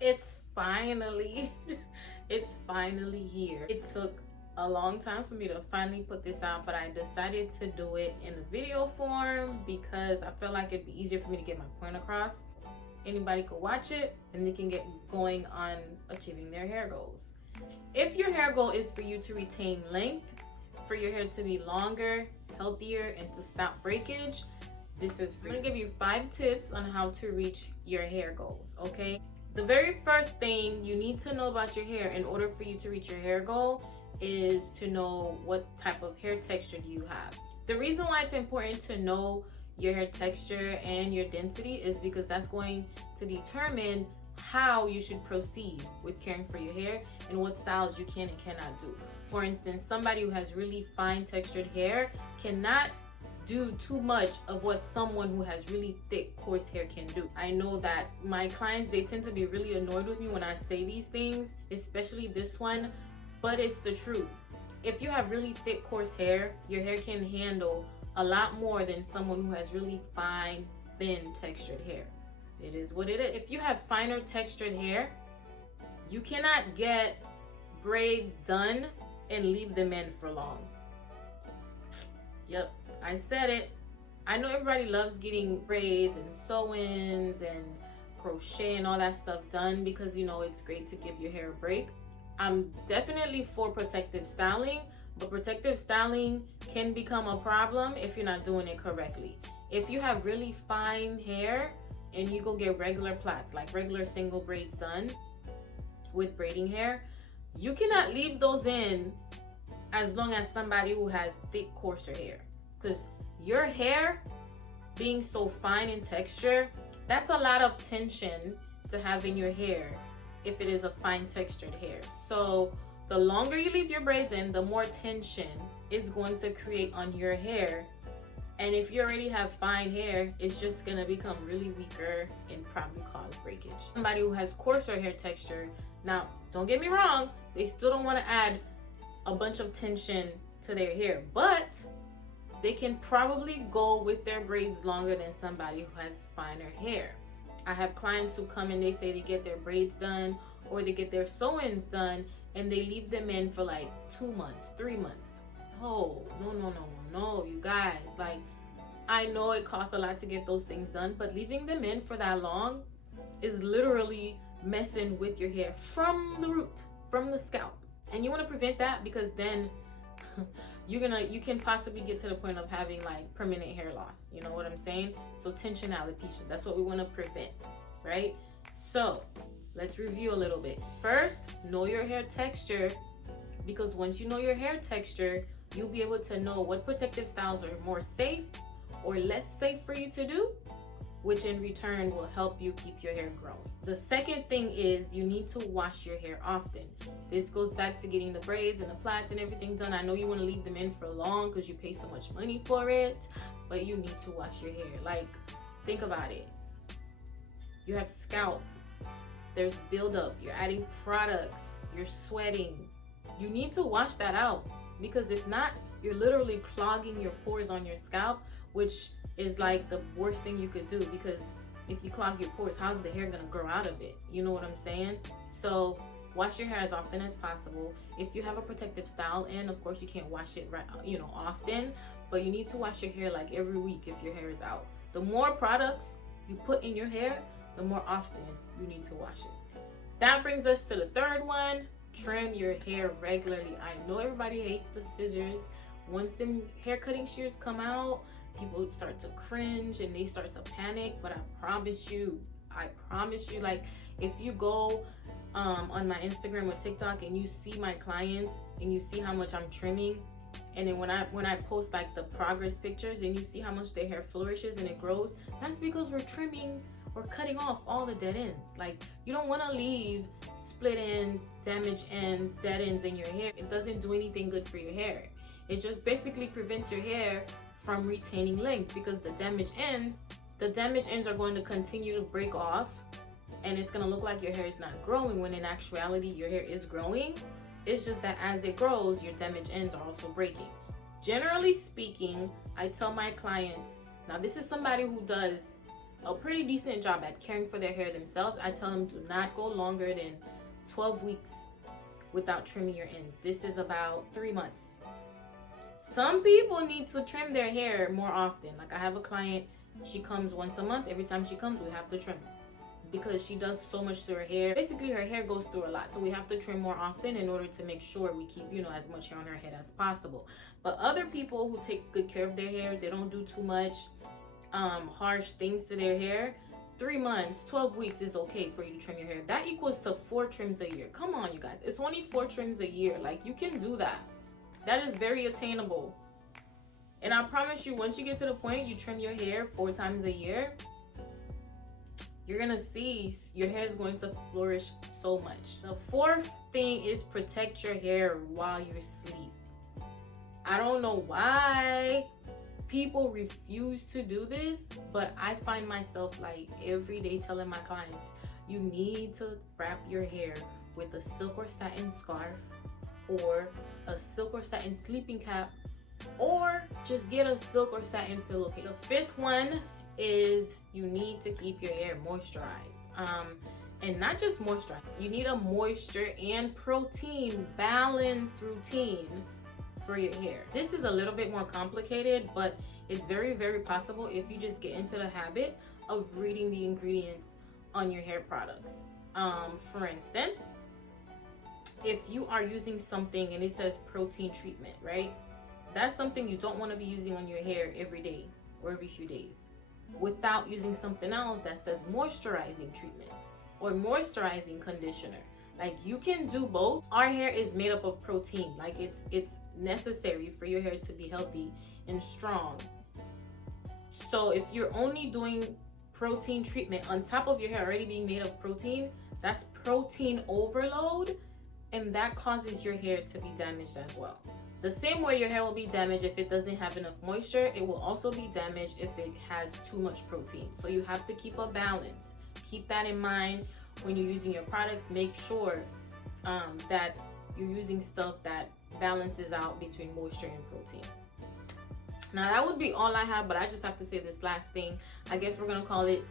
It's finally it's finally here. It took a long time for me to finally put this out, but I decided to do it in a video form because I felt like it'd be easier for me to get my point across. Anybody could watch it and they can get going on achieving their hair goals. If your hair goal is for you to retain length, for your hair to be longer, healthier, and to stop breakage, this is for you. I'm gonna give you 5 tips on how to reach your hair goals, okay? The very first thing you need to know about your hair in order for you to reach your hair goal is to know what type of hair texture do you have. The reason why it's important to know your hair texture and your density is because that's going to determine how you should proceed with caring for your hair and what styles you can and cannot do. For instance, somebody who has really fine textured hair cannot do too much of what someone who has really thick, coarse hair can do. I know that my clients, they tend to be really annoyed with me when I say these things, especially this one, but it's the truth. If you have really thick, coarse hair, your hair can handle a lot more than someone who has really fine, thin, textured hair. It is what it is. If you have finer textured hair, you cannot get braids done and leave them in for long. Yep, I said it. I know everybody loves getting braids and sew-ins and crochet and all that stuff done because, you know, it's great to give your hair a break. I'm definitely for protective styling, but protective styling can become a problem if you're not doing it correctly. If you have really fine hair and you go get regular plaits, like regular single braids done with braiding hair, you cannot leave those in as long as somebody who has thick, coarser hair. Because your hair being so fine in texture, that's a lot of tension to have in your hair if it is a fine textured hair. So the longer you leave your braids in, the more tension it's going to create on your hair. And if you already have fine hair, it's just gonna become really weaker and probably cause breakage. Somebody who has coarser hair texture, now don't get me wrong, they still don't want to add a bunch of tension to their hair, but they can probably go with their braids longer than somebody who has finer hair. I have clients who come and they say they get their braids done or they get their sew-ins done and they leave them in for like 2 months, 3 months. No, you guys, like, I know it costs a lot to get those things done, but leaving them in for that long is literally messing with your hair from the root, from the scalp. And you want to prevent that because then you can possibly get to the point of having like permanent hair loss. You know what I'm saying? So tension alopecia, that's what we want to prevent, right? So let's review a little bit. First, know your hair texture, because once you know your hair texture, you'll be able to know what protective styles are more safe or less safe for you to do, which in return will help you keep your hair growing. The second thing is you need to wash your hair often. This goes back to getting the braids and the plaits and everything done. I know you want to leave them in for long because you pay so much money for it, but you need to wash your hair. Like, think about it. You have scalp, there's buildup, you're adding products, you're sweating. You need to wash that out, because if not, you're literally clogging your pores on your scalp, which is like the worst thing you could do, because if you clog your pores, how's the hair gonna grow out of it? You know what I'm saying? So wash your hair as often as possible. If you have a protective style, and of course you can't wash it often, but you need to wash your hair like every week if your hair is out. The more products you put in your hair, the more often you need to wash it. That brings us to the third one. Trim your hair regularly. I know everybody hates the scissors. Once them hair cutting shears come out, people start to cringe and they start to panic, but I promise you, like, if you go on my Instagram or TikTok and you see my clients and you see how much I'm trimming, and then when I post like the progress pictures and you see how much their hair flourishes and it grows, that's because we're trimming or cutting off all the dead ends. Like, you don't want to leave split ends, damaged ends, dead ends in your hair. It doesn't do anything good for your hair. It just basically prevents your hair from retaining length, because the damaged ends are going to continue to break off, and it's going to look like your hair is not growing, when in actuality your hair is growing. It's just that as it grows, your damaged ends are also breaking. Generally speaking, I tell my clients, now this is somebody who does a pretty decent job at caring for their hair themselves, I tell them do not go longer than 12 weeks without trimming your ends. This is about 3 months. Some people need to trim their hair more often. Like I have a client, she comes once a month. Every time she comes, we have to trim because she does so much to her hair. Basically, her hair goes through a lot, so we have to trim more often in order to make sure we keep, you know, as much hair on her head as possible. But other people who take good care of their hair, they don't do too much harsh things to their hair. 3 months, 12 weeks is okay for you to trim your hair. That equals to 4 trims a year. Come on, you guys. It's only 4 trims a year. Like, you can do that. That is very attainable. And I promise you, once you get to the point you trim your hair 4 times a year, you're gonna see your hair is going to flourish so much. The 4th thing is protect your hair while you sleep. I don't know why people refuse to do this, but I find myself like every day telling my clients, you need to wrap your hair with a silk or satin scarf, or a silk or satin sleeping cap, or just get a silk or satin pillowcase. The 5th one is you need to keep your hair moisturized. And not just moisturized, you need a moisture and protein balance routine for your hair. This is a little bit more complicated, but it's very, very possible if you just get into the habit of reading the ingredients on your hair products. For instance, if you are using something and it says protein treatment, right? That's something you don't want to be using on your hair every day or every few days, without using something else that says moisturizing treatment or moisturizing conditioner. Like, you can do both. Our hair is made up of protein. Like, it's necessary for your hair to be healthy and strong. So if you're only doing protein treatment on top of your hair already being made of protein, that's protein overload, and that causes your hair to be damaged as well. The same way your hair will be damaged if it doesn't have enough moisture, it will also be damaged if it has too much protein. So you have to keep a balance. Keep that in mind when you're using your products. Make sure that you're using stuff that balances out between moisture and protein. Now that would be all I have, but I just have to say this last thing. I guess we're gonna call it,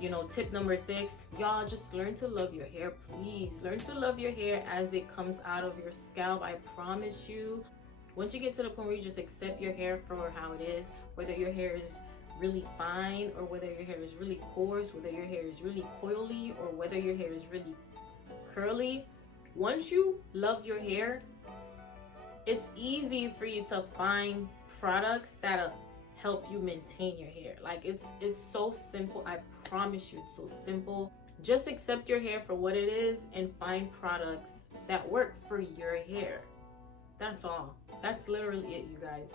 you know, tip number 6. Y'all just learn to love your hair, please. Learn to love your hair as it comes out of your scalp. I promise you, once you get to the point where you just accept your hair for how it is, whether your hair is really fine or whether your hair is really coarse, whether your hair is really coily or whether your hair is really curly, once you love your hair, it's easy for you to find products that'll help you maintain your hair. Like, it's so simple. I promise you, it's so simple. Just accept your hair for what it is and find products that work for your hair. That's all. That's literally it, you guys.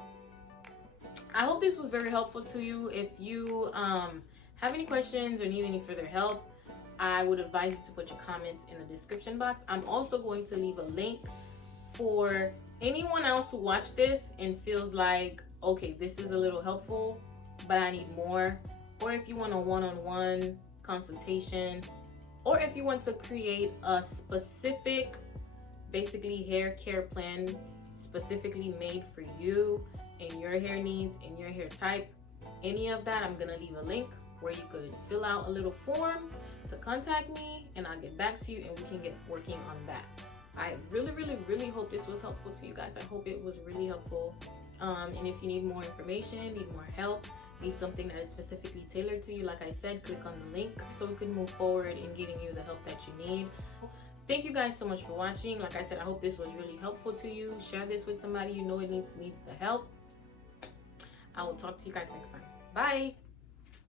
I hope this was very helpful to you. If you have any questions or need any further help, I would advise you to put your comments in the description box. I'm also going to leave a link for anyone else who watched this and feels like, okay, this is a little helpful, but I need more. Or if you want a one-on-one consultation, or if you want to create a specific, basically hair care plan specifically made for you and your hair needs and your hair type, any of that, I'm gonna leave a link where you could fill out a little form to contact me, and I'll get back to you and we can get working on that. I really, really, really hope this was helpful to you guys. I hope it was really helpful. And if you need more information, need more help, need something that is specifically tailored to you, like I said, click on the link so we can move forward in getting you the help that you need. Thank you guys so much for watching. Like I said, I hope this was really helpful to you. Share this with somebody you know it needs the help. I will talk to you guys next time. Bye.